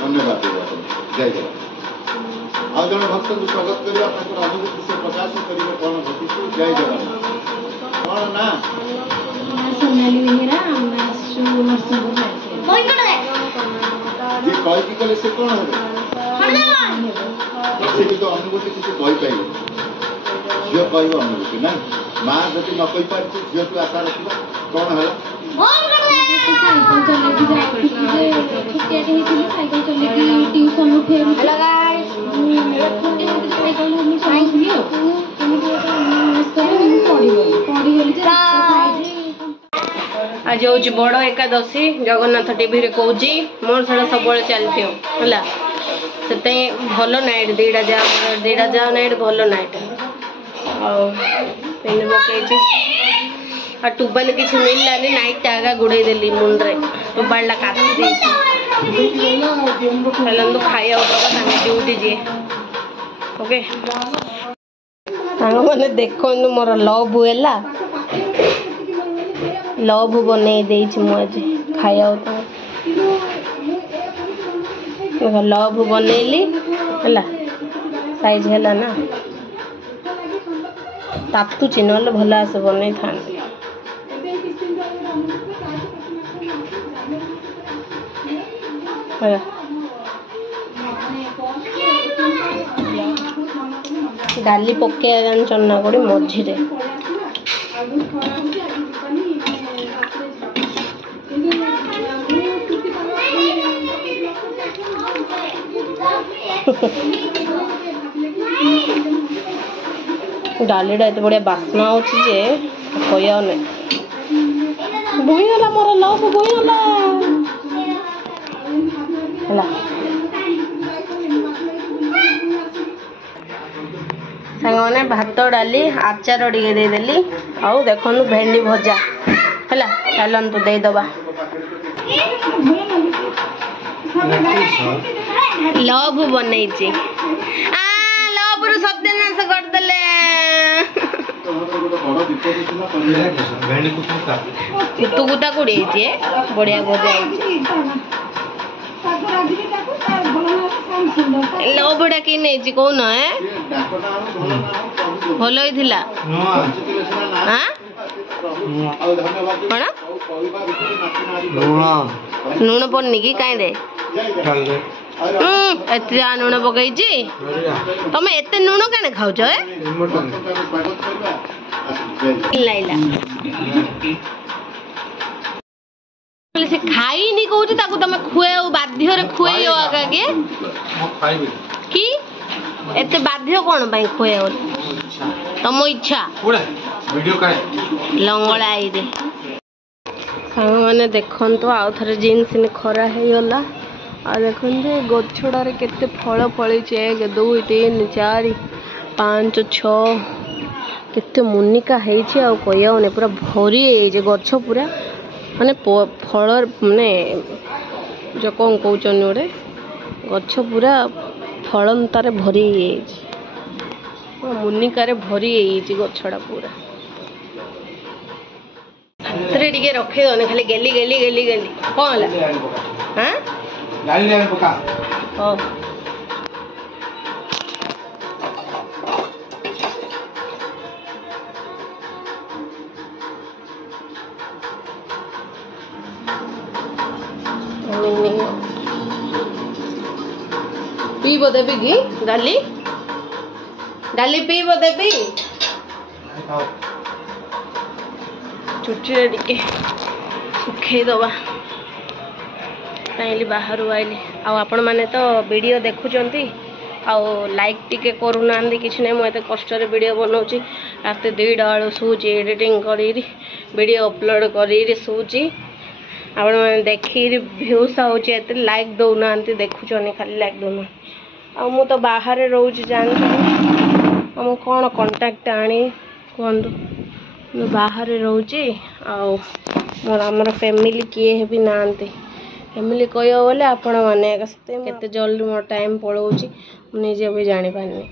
धन्यवाद जय जय आज जन भक्त को स्वागत करिए अनुभूति से प्रकाश करिए कौन भक्ति जय जगन्नाथ कौन ना सोनाली मेहरा जी कह की कले से कौन है से भी तो अनुभूति किसी कह पाइले झील कह अनुभूति ना माँ जदि न कही पारि झील को आशा रखा कौन है साइकिल चलेगी ट्यूशन उठे आज हूँ बड़ एकादशी जगन्नाथ टीवी रे कहूँ मोर सारा सब चलती है से भल नाइट दीटा जा नाइट भल नाइट पेन पकई आ टुबाल किसी मिललानी नाइट टागा गुड़े देली मुंडे टुबाला काटी चलतु खाया ड्यूटी जी ओके मैंने देखो मोर लव है लव बन मुझे खाया लव बनैली है साइज है ना तातुची ना भल आस बन था डाली पकड़ जान चना कोड़ी मझीरे डालीटा एत बढ़िया बास्ना होचे कहया बोईगला मोर लव बोईगला सांगने भात डाली आचार टे देदेली आउ देखु भेंडी भजा है चलतु देदबा लव बनई लव रु सत्यानाश करदे कुता कुड़ी बढ़िया भजा लवटा कि नहीं कौन है भल होता कौन लुण पड़नी कि कहीं एत लुण पकई तुम एत लुण क्या खाऊ से खाई नहीं कहूँ तुम खुए बाध्य खुए आगे कि एत बाध्य कौन खुए तुम इच्छा लंगड़ा आई मैंने देखु आउ थे जीन्स खरा हो गला आ देख गछड़े केते फल फली 1 2 3 4 5 6 केते मुनिका कहने पूरा भरी गछ पूरा माने फल माने जो कौन कौन गोटे गछ पूरा फलंतार भरी मुनिकार भरी गछड़ा पूरा हाथ टे रखेदने खाली गेली गेली गेली गेली कौन है हाँ पीब देवी कि डाली डाली पीब देवी चुटी टे सुखेदबा कहीं बाहर आइली आपण मैंने तो वीडियो देखुंट आउ लाइक टिके करूना किसी ना मुझे कष्ट वीडियो बनाऊँगी रात 2टा बेलू शोची एडिटिंग कर वीडियो अपलोड कर शोची आपण मैंने देखी भ्यूज आते लाइक दौना देखुं खाली लाइक दौना आ मु तो बाहर रोज जान ମୁଁ କ'ଣ କଣ୍ଟାକ୍ଟ ଆଣି କୁହନ୍ତୁ। ମୁଁ ବାହାରେ ରହୁଛି ଆଉ ଆମର ଫ୍ୟାମିଲି କିଏ ହେବି ନାହାନ୍ତି। ଫ୍ୟାମିଲି କହିବ ବୋଲେ ଆପଣମାନେ କେତେ ଜଲ୍ଦି ମୋର ଟାଇମ୍ ପଳାଉଛି ମୁଁ ନିଜେ ବି ଜାଣିପାରିନି।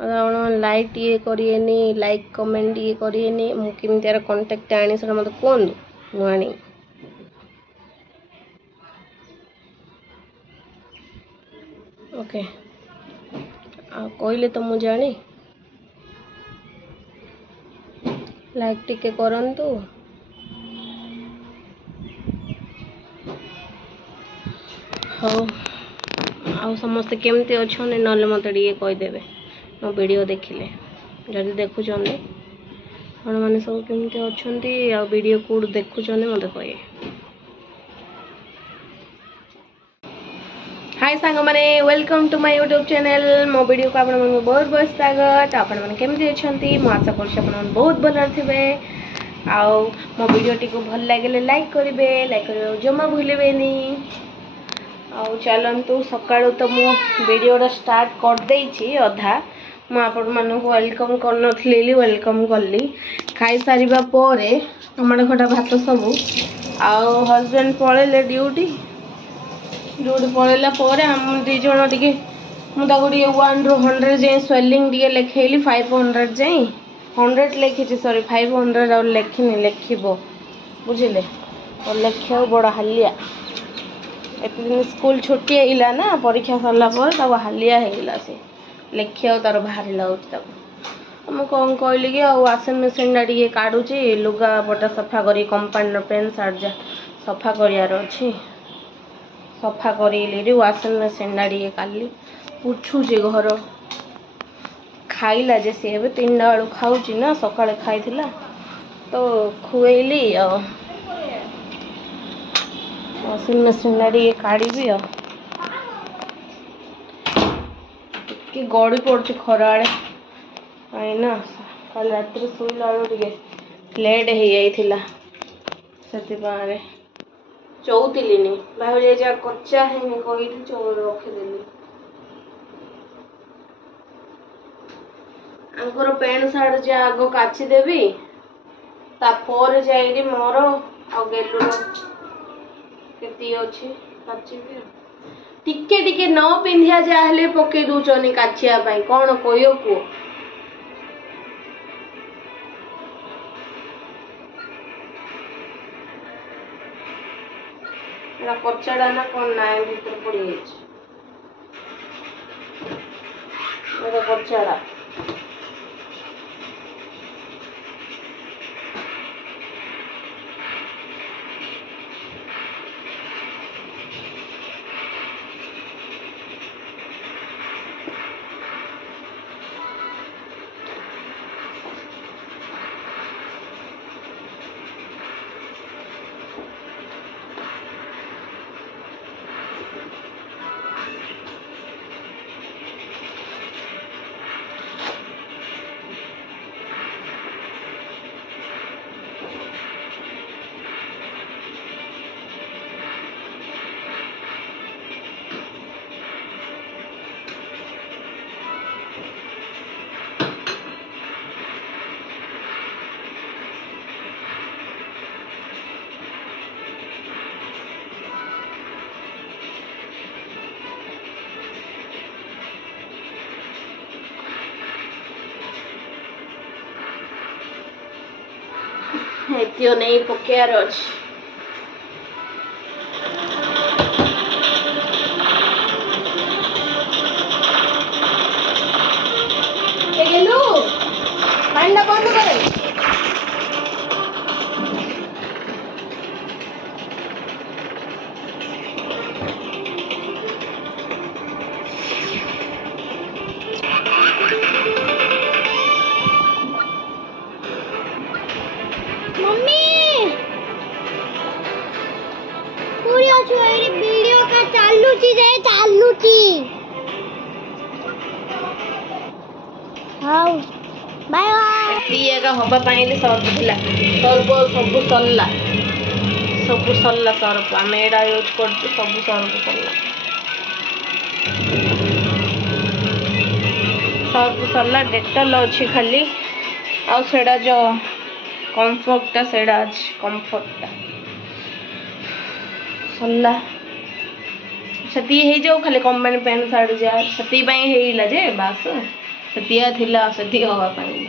ଆଉ ଆପଣମାନେ ଲାଇକ୍ ଇଏ କରିବେନି, ଲାଇକ୍ କମେଣ୍ଟ ଇଏ କରିବେନି। ମୁଁ କେମିତି ଆର କଣ୍ଟାକ୍ଟ ଆଣି ସେଟା ମୋତେ କୁହନ୍ତୁ, ମୁଁ ଆଣି। ଓକେ, ଆଉ କହିଲେ ତ ମୁଁ ଜାଣି। ଲାଇକ୍ ଟିକେ କରନ୍ତୁ। ହଉ, ଆଉ ସମସ୍ତେ କେମିତି ଅଛନ୍ତି ନହେଲେ ମୋତେ ଟିକେ କହିଦେବେ ମୋ ଭିଡ଼ିଓ ଦେଖିଲେ। ଯଦି ଦେଖୁଛନ୍ତି ଆପଣମାନେ ସବୁ କେମିତି ଅଛନ୍ତି ଆଉ ଭିଡ଼ିଓ କେଉଁଠୁ ଦେଖୁଛନ୍ତି ମୋତେ କହିବେ। हाय सांगमाने welcome to my YouTube channel. मो वीडियो को आपण मन बहुत बहुत स्वागत। आपण मन केमती अछंती मो आशा करछ आपण मन बहुत भल थिबे। आउ मो वीडियो टी को भल लागले लाइक करिवे, लाइक करिवे जमा भूलिबेनी। आउ चलंतु सकाळू तो मो वीडियो स्टार्ट कर देछि अधा। मो आपण मन को वेलकम करनथली, वेलकम करली। खाई सारिबा परे टमाटो खटा भात सबु आउ हस्बैंड पळेले ड्यूटी पड़ेगा पर आम दी जन टे मुझे 1 ରୁ 100 जाए स्वेलिंग टे लिखेली 500 जाए 100 लिखी सॉरी 500 और लिखिनी लिखब बुझे और लिखा बड़ा हालिया। एत दिन स्कूल छुट्टी है ना परीक्षा सरला हालिया होगा से लिखा तार भारी लगुच। मुझे कौन कहली कि वाशिंग मेसीन टे काढ़ुची लुगा पटा सफा कर कंपानी पेंट सार्ट जा सफा करार अच्छी सफा करी वाशिंग मेसीन टे काली पुछुचे घर खाइला जे सी 3टा बेलू खाऊँ ना सकाଳେ खाइला तो खुएली वाशिंग मेसीन टे काढ़ी कि गड़ी पड़े खरा कहीं ना कल रात शुला टे लेट हो जाइला से चौतिलिनी भाई जा कच्चा है कही रखीदेली। आंकर पेंट सार्ट जा आग काचिदेवी तापर जाइए मोर आ गेलुर केती अच्छी काचिबी। टिके टिके न पिंधिया जाए पकई दौचनी काचिया कौन कह कु कच्चाड़ा ना कौन ना भर पड़ कच्चाड़ा एतियो नहीं पकेयार अछि। गेलु पांडा बंद करे वीडियो का चालूची जाए चालूची। हाउ बाय बाय पिए का हबा पाइले सर्फ थिला सर्फ सब सरला सर्फ आम एडा यूज करछु सब सर्फ सरला सर्फ सरला डेटल अच्छी खाली आउ सेड़ा जो कम्फर्टा सेड़ा कम्फर्टा सरला से हो खाली कम्बाइन पैंट सार्ट जा से हेला जे बास से थिला से हाँपाई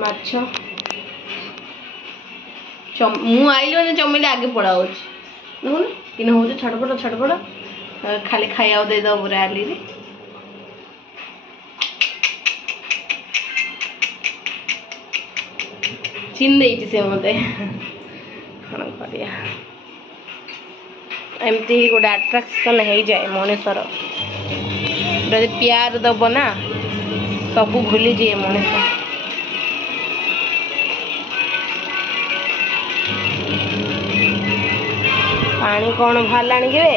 माछ मु आइली मैंने चमेली आगे पड़ा कि हो छटपट छटपट खाली खाया देद पूरा आली चिन दे से मत कौन कर एमती ही गोटे आट्राक्शन हो जाए मनुष्यर प्यार दब ना सब भूली जाए मनुष्य पानी कौन बाहर के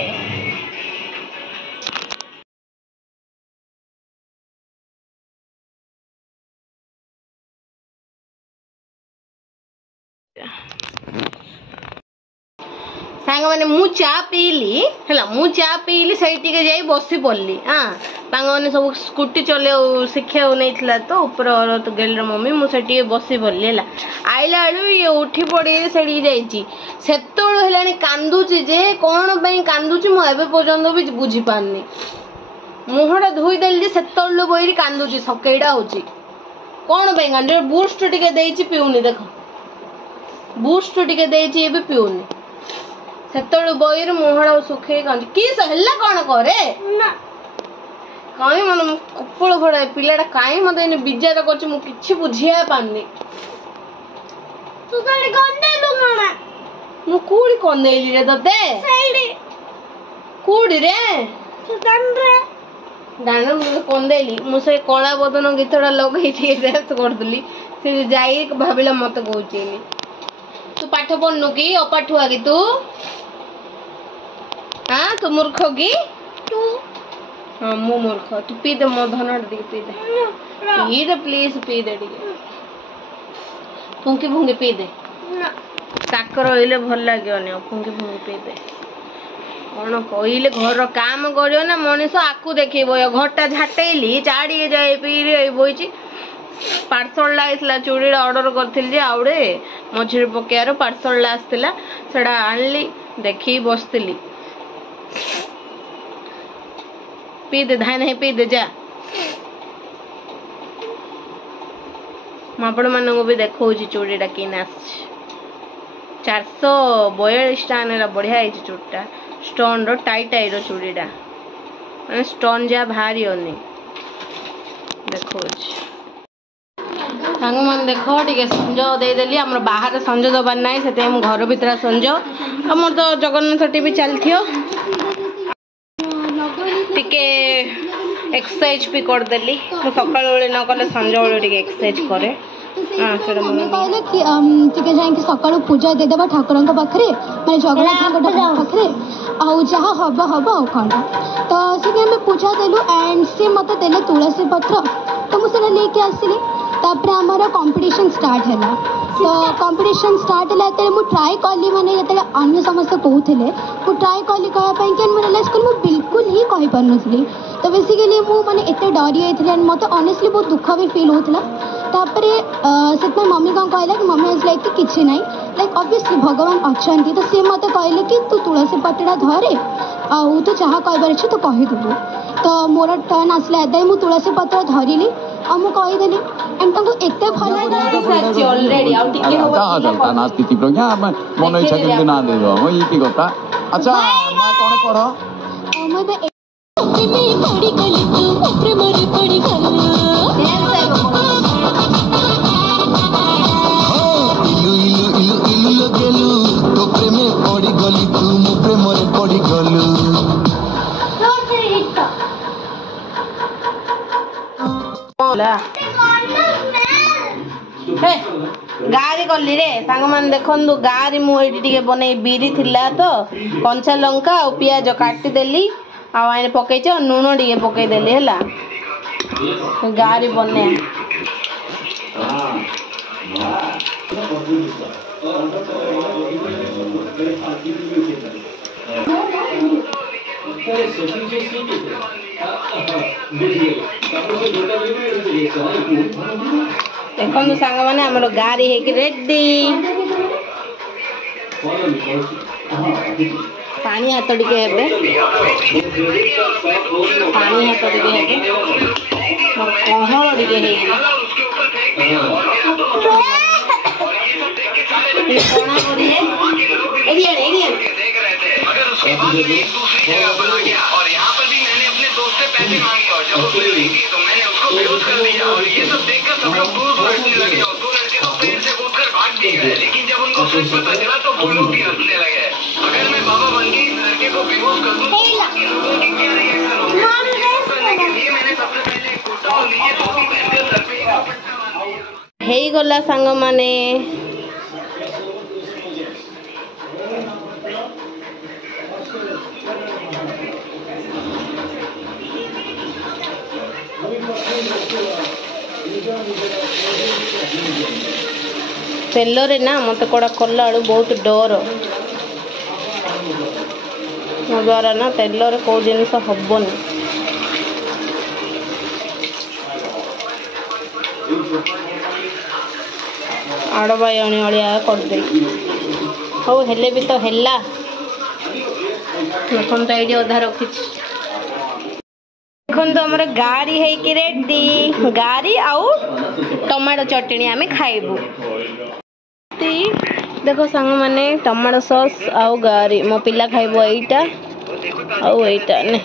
सांग मैंने मु चा पीली है मु चा पीली से जाई बसी पड़ली हाँ मैंने सब स्कूटी चले शिक्षा नहीं तो ऊपर तो गेल मम्मी मुझे बसी पड़ली है आइला बेलू ये उठी पड़ी से कांदुची जे कौन कांदुची मुझे पर्यंत भी बुझी पारनी मुहटा धोईदेली से बही कांदुची सकेटा हो कौन कांदे बूस्ट टे पीऊनी देख बूस्ट टे पीऊनी से बही मुहड़ा सुखे किस कौन करे कहीं मन कपड़ भड़ा पिलाटा कहीं मत विजार कर बुझिया पानी मुड़ी कंदेली रे ते कूड़ी रे डाण कंदेली मुझे कला बदन गीतटा लगे डांस करदली से जाई भाविला मत कौची तू पाठ पढ़नु कि अपाठुआ कि तू हाँ तू मूर्ख कि तू हाँ मु मूर्ख तू पी दे मो धन पी दे प्लीज पी दे फुंकी फुंकी पी दे काकर रही भल लगे फुंकी फुंकी पी दे कौन कहले घर काम कर ना मनीष आकू देखे घरटा झाटेली चाड़ी जाए पी बोई पार्सल आसला चूड़ी ऑर्डर करी आउे मझे पकेयार पार्सल आसला से आनली देखी बसती पी दे धान है पी दे जा आपण मान भी देखा चूड़ीटा किन 442 टाइम बढ़िया चूड़ीटा स्टोन रो टाइट आई चूड़ीटा मैंने स्टोन जा भारी देखो सांग मैंने देख टे संज देदेली आम बाहर संज दबार ना से घर भीतर संज आमर तो जगन्नाथ टीवी चलती टिके एक्सरसाइज भी करदेली मुझे सकाल बेले न कले संज बेले एक्सरसाइज करे कहले कि जाइए सकाळु पूजा देदेबा ठाकुर पाखे मैं जगन्नाथ पाखे आउ जहाँ हम हम आउ कौन तो से पूजा देलु एंड सी मत देले तुलसी पत्र तो मुझे लेके आसली तापर आमर कंपटीशन स्टार्ट है तो कंपटीशन स्टार्ट है मुझे ट्राए कली मैंने जो अन्य समस्त कहते मुझे ट्राए कली कहपाई कि मुझे रियलाइज कली मुझे बिल्कुल ही कही पार नी तो बेसिकली मुझे एत डरी जाती मत ऑनेस्टली बहुत दुख भी फील होता तापर से मम्मी कौन कहला कि मम्मी आज लाइक कि ना लाइक ऑब्वियसली भगवान अच्छा तो सी मत कहले कि तू तुलसी पट्टा धरे आउ तू जहाँ कहबार अच्छे तू कहीदेबू तो मोर टर्न आसला एदाय मुझे तुलसी पत्र धरली और मुझे कहीदेली एंड तुमको एत भल ऑलरेडी आउ टिके हो नास्ति प्रज्ञा मन इच्छा केमती ना देबो म ई की कथा अच्छा मैं कोन पढो मैं पड़ी गली तू ऊपर मोर पड़ी गली इलु इलु इलु इलु लगेलु तो प्रेमे पड़ी गली तू मो प्रेम रे पड़ी गलु गारी गली रे सांग मान देखु गारी मुझे बनई बिरी थिला तो कंचा लंका और पियाज काटिदेली आने पकई लुण टे पकईदेली है गारी बने देखो सांग मैंने आम गाड़ी है रेडी पानी हाथ टिके हेबे पानी हाथ टिके हेबे मोर कहल टिके हेगला कोना करिए एरिया अगर उसके बाद में एक दूसरी जगह पर आ गया और यहाँ पर भी मैंने अपने दोस्त से पैसे मांगे और जब उसने दी थी तो मैंने उसको बेहोश कर दिया और ये सब देखकर सब लोग दूर दूर हंसने लगे और 2 लड़के तो पेड़ से कूदकर भाग भी गए लेकिन जब उनको सच पता चला तो वो लोग भी हंसने लगे। अगर मैं बाबा बन के इस लड़के को बेहोश कर दूं तो लोगों की क्या रिएक्शन होंगे करने के लिए मैंने सबसे पहले एक कुर्ता और नीचे धोती पहनकर सर पे एक दुपट्टा बांध दिया। हेई गला सांग माने तेलरे ना मत कड़ा कला बहुत डर मो द्वारा ना तेलरे कौ जिनस हबनी आड़ बायणी अलिया करदे हौ हेले भी तो हेला देखो तो ये अधा रखी देखो तो आम गाड़ी है कि रेडी गाड़ी आउ टमाटो चटनी आम खाइबू देखो सांग माने टमाटो सॉस आउ गाड़ी मो पिला खाइबो एटा आउ एटा ने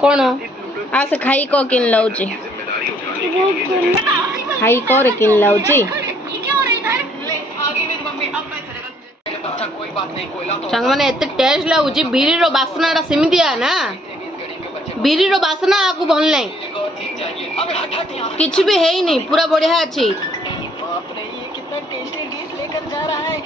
कौन आ से खाई को किन लाउची खाई को रे किन लाउची सांग माने एते टेस्ट लाउची बिरी रो बासनाटा सेमितिया ना बिरी रो बासना आकु भल नहीं किछ भी है ही नहीं पूरा बढ़िया अच्छी। बाप रे ये कितना टेस्टी डिश लेकर जा रहा है।